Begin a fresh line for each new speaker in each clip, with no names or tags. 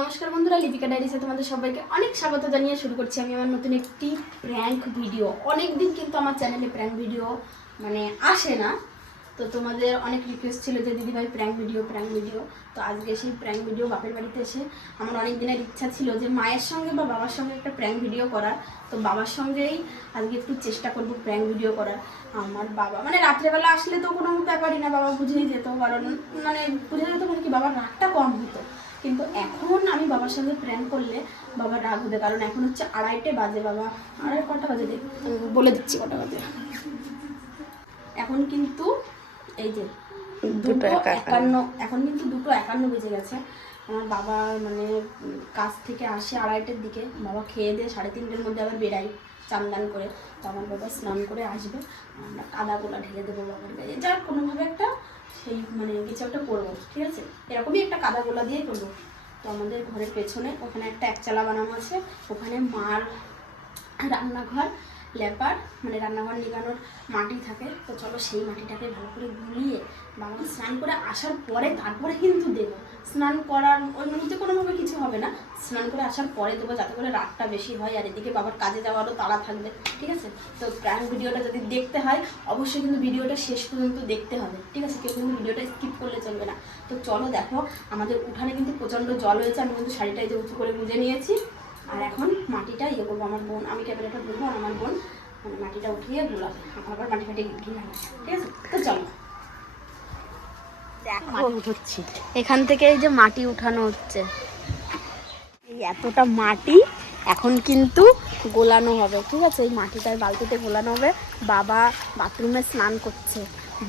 নমস্কার বন্ধুরা, লিপিকা ডায়েরিসে তোমাদের সবাইকে অনেক স্বাগত জানিয়ে শুরু করছি আমি আমার নতুন একটি প্র্যাঙ্ক ভিডিও অনেক দিন কিন্তু আমার চ্যানেলে প্র্যাঙ্ক ভিডিও মানে আসে না। তো তোমাদের অনেক রিকোয়েস্ট ছিল যে, দিদিভাই প্র্যাঙ্ক ভিডিও প্র্যাঙ্ক ভিডিও তো আজকে সেই প্র্যাঙ্ক ভিডিও বাপের বাড়িতে এসে আমার অনেক দিনের ইচ্ছা ছিল যে, মায়ের সঙ্গে বা বাবার সঙ্গে একটা প্র্যাঙ্ক ভিডিও করার। তো বাবার সঙ্গেই আজকে একটু চেষ্টা করব প্র্যাঙ্ক ভিডিও করার। আমার বাবা মানে রাত্রেবেলা আসলে তো কোনো ব্যাপারই না, বাবা বুঝেই যেত। কারণ মানে বুঝে যেত মানে কি, বাবার রাগটা কম হতো। কিন্তু এখন আমি বাবার সঙ্গে প্র্যাঙ্ক করলে বাবা রাগ হবে কারণ এখন হচ্ছে আড়াইটে বাজে বাবা। আড়াই কটা বাজে দেখ বলে দিচ্ছি কটা বাজে। এখন কিন্তু এই যে দুটো একান্ন। এখন কিন্তু দুটো একান্ন বেজে গেছে। আমার বাবা মানে কাজ থেকে আসে আড়াইটের দিকে বাবা খেয়ে দিয়ে সাড়ে তিনটের মধ্যে আবার বেরাই চান্দান করে। তো আমার বাবা স্নান করে আসবে আমরা কাদা গোলা ঢেলে দেবো বাবার গায়ে। যার কোনোভাবে একটা সেই মানে কিছু একটা করব, ঠিক আছে? এরকমই একটা কাদা গোলা দিয়ে করব। তো আমাদের ঘরের পেছনে ওখানে একটা একচালা বানানো আছে। ওখানে মার রান্নাঘর লেপার মানে রান্নাঘর নিগানোর মাটি থাকে। তো চলো সেই মাটিটাকে ভালো করে গুলিয়ে বাবা স্নান করে আসার পরে তারপরে কিন্তু দেবো। স্নান করার ওই মুহূর্তে কোনোভাবে কিছু হবে না। স্নান করে আসার পরে দেবো যাতে করে রাতটা বেশি হয় আর এদিকে বাবার কাজে যাওয়ারও তাড়া থাকবে, ঠিক আছে? তো প্র্যাঙ্ক ভিডিওটা যদি দেখতে হয়, অবশ্যই কিন্তু ভিডিওটা শেষ পর্যন্ত দেখতে হবে, ঠিক আছে? কেউ কিন্তু ভিডিওটা স্কিপ করলে চলবে না। তো চলো দেখো, আমাদের উঠানে কিন্তু প্রচণ্ড জল হয়েছে, আমি কিন্তু শাড়িটা এই যে উঁচু করে গুঁজে নিয়েছি। আর এখন মাটিটা ইয়ে করব আমার বোন আমি ক্যামেরাটা ধরবো আর আমার বোন মানে মাটিটা উঠিয়ে গোলাবে আবার মাটি ফাটি ঘিরে ঠিক আছে? তো চলো।
হচ্ছে
এখান থেকে এই যে মাটি উঠানো হচ্ছে। এই এতটা মাটি এখন কিন্তু গোলানো হবে ঠিক আছে? এই মাটিটার বালতিতে গোলানো হবে। বাবা বাথরুমে স্নান করছে।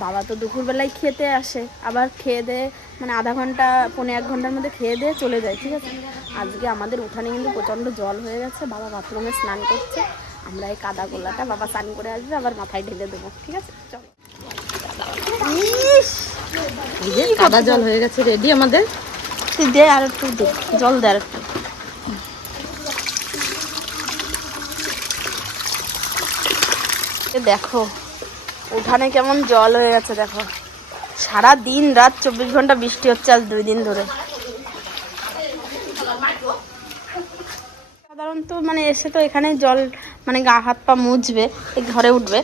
বাবা তো দুপুরবেলায় খেতে আসে আবার খেয়ে দিয়ে মানে আধা ঘণ্টা পনেরো এক ঘণ্টার মধ্যে খেয়ে দিয়ে চলে যায় ঠিক আছে? আজকে আমাদের উঠানে কিন্তু প্রচণ্ড জল হয়ে গেছে বাবা বাথরুমে স্নান করছে আমরা এই কাদা গোলাটা বাবা স্নান করে আসবে আবার মাথায় ঢেলে দেবো ঠিক আছে? চলো।
কাদা জল হয়ে গেছে রেডি আমাদের?
তুই দে আর একটু দে জল দে আর একটু। দেখো উঠানে কেমন জল হয়ে গেছে, দেখো। সারা দিন রাত চব্বিশ ঘণ্টা বৃষ্টি হচ্ছে আজ দুই দিন ধরে। সাধারণত মানে এসে তো এখানে জল মানে গা হাত পা মুছবে ঘরে উঠবে।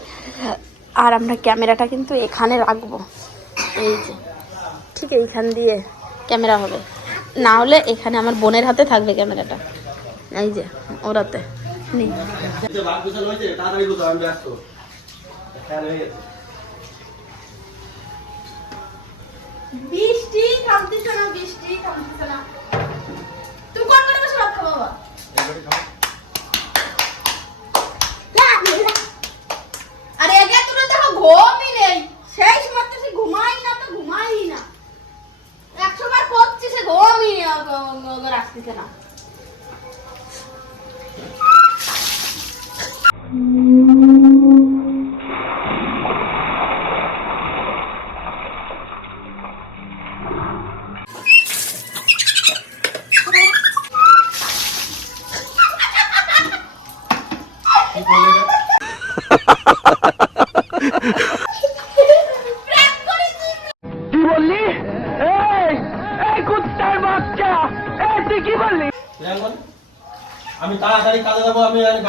আর আমরা ক্যামেরাটা কিন্তু এখানে রাখব। এই যে, ঠিক এইখান দিয়ে ক্যামেরা হবে। না হলে এখানে আমার বোনের হাতে থাকবে ক্যামেরাটা। এই যে, ওরাতে। নেই। বৃষ্টি থামতেছে ঘুমাই না তো, ঘুমাই না। একশো বার করছি, সে ঘুমই নেই রাখতেছে না।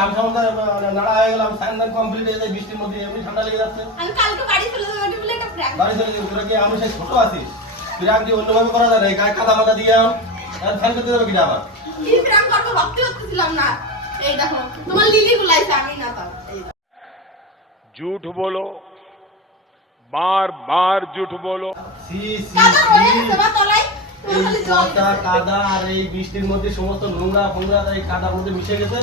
যাবো আমি আর গামছা মধ্যে নাড়া হয়ে গেলাম সাইন দান কমপ্লিট হয়ে যায় বৃষ্টির মধ্যে এমনি ঠান্ডা লেগে যাচ্ছে
আমি কালকে বাড়ি চলে যাবো এটা বলে একটা prank
বাড়ি চলে যাবো তোরা কি আমি সেই ছোট আছি প্রিয়াঙ্ক কি অন্যভাবে করা যায় না এই গায়ে কাদা মাদা দিয়ে আর ফ্যান করতে যাবে কিনা আবার
কি প্রাণ করবো ভাবতে পারতেছিলাম না এই দেখো তোমার লিলি গুলাইছে আমি না তাও এই দেখো।
झूठ बोलो बार बार झूठ बोलो
সি সি
কাদা হয়ে
এই কাদা কাদা আর এই বৃষ্টির মধ্যে সমস্ত নোংরা ফোংরা এই কাদার মধ্যে মিশে গেছে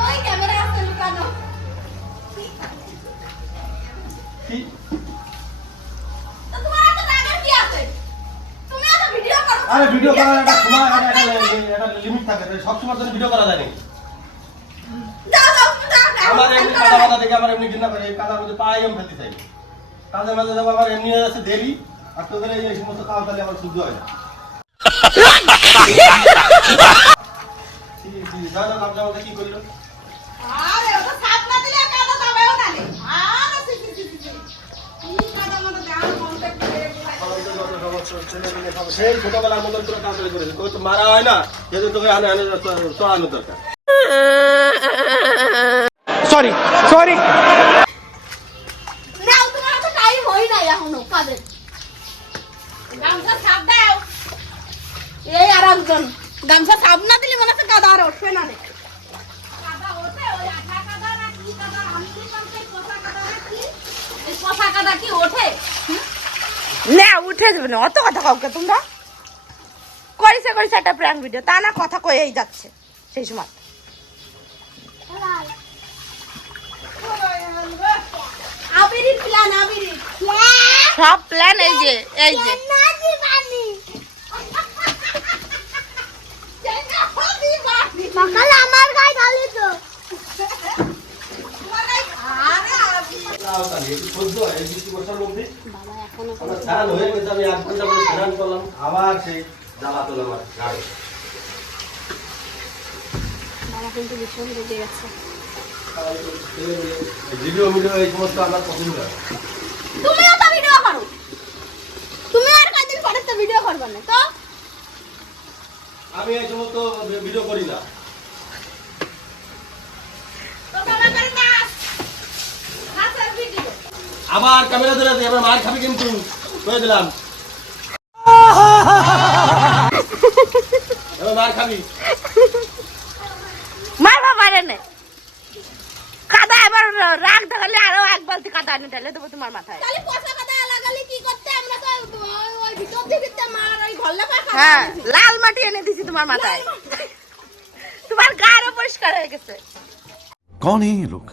ওই ক্যামেরা আছে লুকানো
কি
তো তোমার এত রাগের কি আছে তুমি এত ভিডিও করো
আরে ভিডিও করার একটা সময় একটা একটা লিমিট থাকে সব সময় জন্য ভিডিও করা যায় না। আমার এমনি কাদা দেখে আমার এমনি ঘৃণা করে এই কাদার মধ্যে পায়ে আমি ফেলতে চাই কাজের মাঝে যাব আমার এমনি হয়ে যাচ্ছে দেরি আর তোদের এই সমস্ত কাজ তাহলে আমার শুদ্ধ হয় না। কি করল? সেই ছোটবেলার মতন তোরা তাড়াতাড়ি করেছিস তোকে তো মারা হয় না যেহেতু তোকে আনে আনে চড়ানো দরকার
সরি সরি
ওঠে না
উঠে যাবে না। অত কথা কাউকে তোমরা? করিছে করিছে একটা প্র্যাঙ্ক ভিডিও তা না কথা কয়েই যাচ্ছে সেই সময়। সব প্ল্যান এই যে এই যে।
সকালে আমার গায়ে ঢালি তো।
আবার সেই জ্বালা তোলা আমার
কিন্তু ভীষণ রেগে গেছে।
এই ভিডিও এই সমস্ত আমার পছন্দ
তুমিও তো ভিডিও করো। তুমি আর কয়দিন পরে তো ভিডিও করবে না তো?
আমি এই সমস্ত ভিডিও করি না। আবার ক্যামেরা ধরে আবার মার খাবি কিন্তু। করে দিলাম। এবার মার খাবি।
না। এবার আরও কাদা এনে তোমার মাথায়। হ্যাঁ লাল মাটি এনে তোমার মাথায়। তোমার পরিষ্কার হয়ে গেছে।
লোক?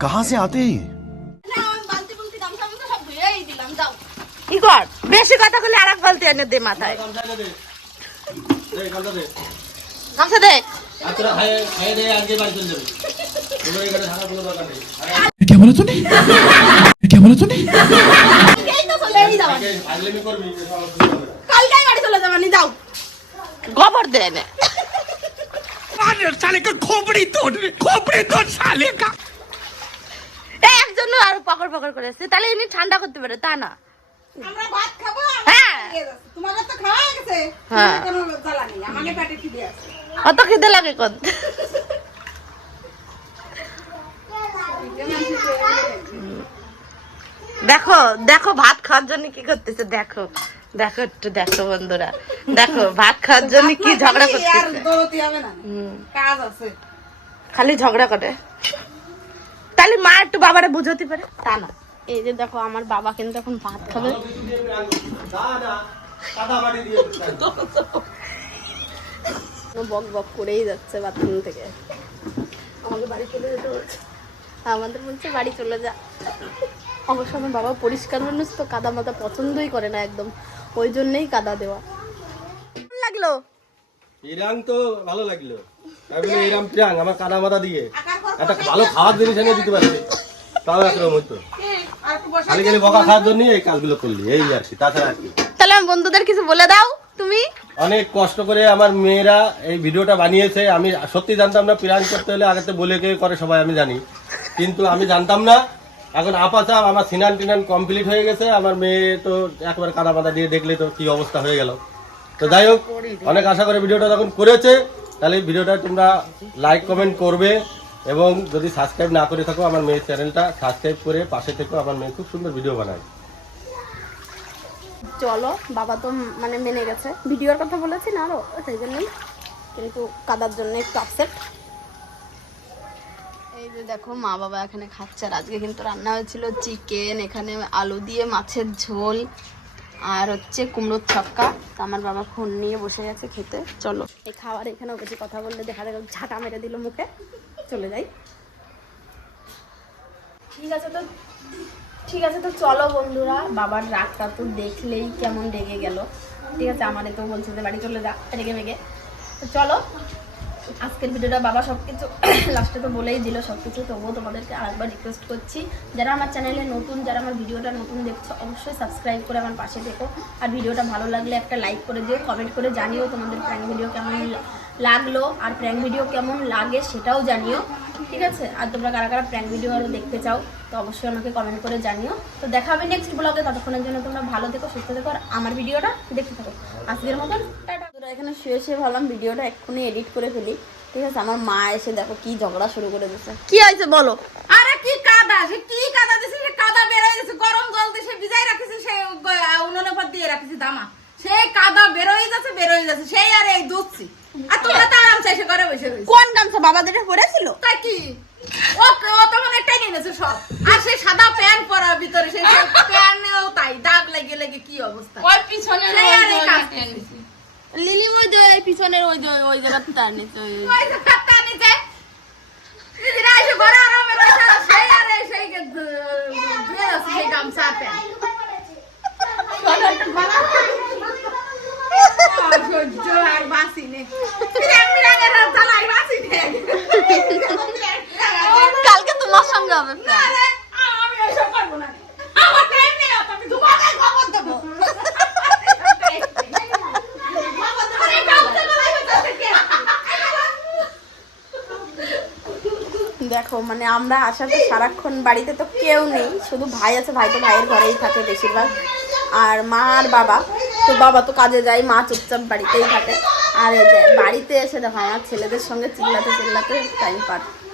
कहां से आते हैं ये
না আমি বালতি বুলতি গামছা গামছা সব ধুয়েই দিলাম যাও
কি কর বেশি কথা বলে আর এক বালতি এনে দে মাথায়
গামছা এনে দে। দে, গামছা দে।
গামছা দে
আর তোরা খাইয়ে খাইয়ে দে, আজকে বাড়ি চলে যাবে তোদের এখানে থাকার কোনো দরকার নেই
क्या बोला तूने क्या बोला तूने
কালকেই তো চলেই যাবা
আগে ফাজলামি করবি এসব আমার সুবিধা হবে না।
কালকেই বাড়ি চলে যাবানি যাও
গোবর দে এনে
साले का खोपड़ी तोड़ खोपड़ी तोड़ साले का
এই একজন আরও পকড় পকড় করেছে তাহলে ইনি ঠান্ডা করতে পারে তা না।
আমরা ভাত খাব
হ্যাঁ।
তোমাদের তো খাওয়া গেছে।
হ্যাঁ।
আমাকে পেটে খিদে আছে।
অত খিদে লাগে কত দেখো দেখো ভাত খাওয়ার জন্য কি করতেছে? দেখো দেখো একটু দেখো বন্ধুরা। দেখো ভাত খাওয়ার জন্য কি ঝগড়া করতেছে? খালি ঝগড়া করে? তাহলে মা একটু বাবারে বুঝতে পারে। তা না।
এই যে দেখো আমার বাবা কিন্তু এখন ভাত খাবে। বক বক করেই যাচ্ছে বাথরুম থেকে। আমাকে বাড়ি চলে যেতে বলছে। আমাদের বলছে বাড়ি চলে যা। অবশ্য আমার বাবা পরিষ্কার মানুষ তো কাদা মাদা পছন্দই করে না একদম। ওই জন্যই কাদা দেওয়া।
লাগল?
ইরাং তো ভালো লাগল। আমার কাদা মাদা দিয়ে। একটা ভালো খাওয়ার জিনিস এনে দিতে পারছি তাও একরকম হইতো খালি খালি বকা খাওয়ার জন্য এই কাজগুলো করলি এই আর কি তাছাড়া আর কি।
তাহলে আমার বন্ধুদের কিছু বলে দাও তুমি?
অনেক কষ্ট করে আমার মেয়েরা এই ভিডিওটা বানিয়েছে। আমি সত্যি জানতাম না প্রাণ করতে হলে আগে তো বলে কে করে সবাই আমি জানি। কিন্তু আমি জানতাম না। এখন আপাচা আমার সিনান টিনান কমপ্লিট হয়ে গেছে। আমার মেয়ে তো একবার কাদা মাদা দিয়ে দেখলে তো কি অবস্থা হয়ে গেল। তো যাই হোক অনেক আশা করে ভিডিওটা যখন করেছে তাহলে ভিডিওটা তোমরা লাইক কমেন্ট করবে। এবং যদি সাবস্ক্রাইব না করে থাকো, আমার মেয়ের চ্যানেলটা সাবস্ক্রাইব করে পাশে থেকো, আমার মেয়ে খুব সুন্দর ভিডিও বানায়।
চলো, বাবা তো মানে মেনে গেছে। ভিডিওর কথা বলেছি না আরও, সেই জন্যই। কিন্তু কাদার জন্য একটু আপসেট এই যে দেখো, মা বাবা এখানে খাচ্ছে আর আজকে কিন্তু রান্না হয়েছিল চিকেন এখানে আলু দিয়ে মাছের ঝোল আর হচ্ছে কুমড়োর ছক্কা। আমার বাবা ফোন নিয়ে বসে গেছে খেতে। চলো। এই খাবার এখানেও কিছু কথা বললে দেখা যাবে, ঝাঁটা মেরে দিল মুখে। চলে যাই। ঠিক আছে তো, ঠিক আছে তো চলো বন্ধুরা, বাবার রাগটা তো দেখলেই কেমন রেগে গেল। ঠিক আছে, আমারে তো বলছে যে বাড়ি চলে যা, রেগে মেগে। তো চলো, আজকের ভিডিওটা বাবা সব কিছু লাস্টে তো বলেই দিল সব কিছু তবুও তোমাদেরকে আরেকবার রিকোয়েস্ট করছি। যারা আমার চ্যানেলে নতুন, যারা আমার ভিডিওটা নতুন দেখছ, অবশ্যই সাবস্ক্রাইব করে আমার পাশে দেখো আর ভিডিওটা ভালো লাগলে একটা লাইক করে দিও কমেন্ট করে জানিও তোমাদের প্র্যাঙ্ক ভিডিও কেমন লাগল আর প্র্যাঙ্ক ভিডিও কেমন লাগে সেটাও জানিও ঠিক আছে? আর তোমরা কারা কারা প্র্যাঙ্ক ভিডিও আরও দেখতে চাও তো অবশ্যই আমাকে কমেন্ট করে জানিও। তো দেখা হবে নেক্সট ব্লগে ততক্ষণের জন্য তোমরা ভালো থেকো সুস্থ থেকো আর আমার ভিডিওটা দেখতে থাকো। আজকের মতন টাটা। তোরা এখানে শুয়ে শুয়ে ভাবলাম ভিডিওটা এক্ষুনি এডিট করে ফেলি ঠিক আছে? আমার মা এসে দেখো কি ঝগড়া শুরু করে দিচ্ছে কি হয়েছে বলো?
আরে কি কাদা সে কি কাদা দিছে? সে কাদা বেরোয় গেছে গরম জল দিয়ে সে ভিজাই রাখিছে সে উনুনের পর দিয়ে রাখিছে দামা। সেই কাদা বেরোয় যাচ্ছে বেরোয় যাচ্ছে সেই আর এই দুধছি আর তোমরা তো আরাম চাইছে ঘরে বসে রয়েছে
কোন গামছা বাবাদের পড়েছিল?
তাই কি? ও ও তখন একটাই নিয়ে নিয়েছে সব। আর সেই সাদা প্যান্ট পরা ভিতরে সেই প্যান্টেও তাই দাগ লেগে লেগে কি অবস্থা?
ওই পিছনে।
লিলি ওই যে পিছনের ওই যে ওই জায়গাতে তার নিচে ওই-
যে। হাতটা নিচে। দিদিরা এসে ঘরে আরামে রয়েছে সেই আর এই সেই সেই গামছা প্যান্ট। সহ্য আর বাঁচি নে বিরাং বিরাঙের আর জ্বালায় বাঁচি নে
কালকে তোমার সঙ্গে হবে
না রে, আমি ওইসব পারব না আমার টাইম নেই অত, আমি ধুমাকে খবর দেবো আরে গামছা গলায় হইতাছে কে?
দেখো মানে আমরা আসাতে সারাক্ষণ বাড়িতে তো কেউ নেই। শুধু ভাই আছে ভাই তো ভাইয়ের ঘরেই থাকে বেশিরভাগ। আর মা আর বাবা তো বাবা তো কাজে যায় মা চুপচাপ বাড়িতেই থাকে। আর বাড়িতে এসে দেখো আমার ছেলেদের সঙ্গে চিল্লাতে চিল্লাতে টাইম পার।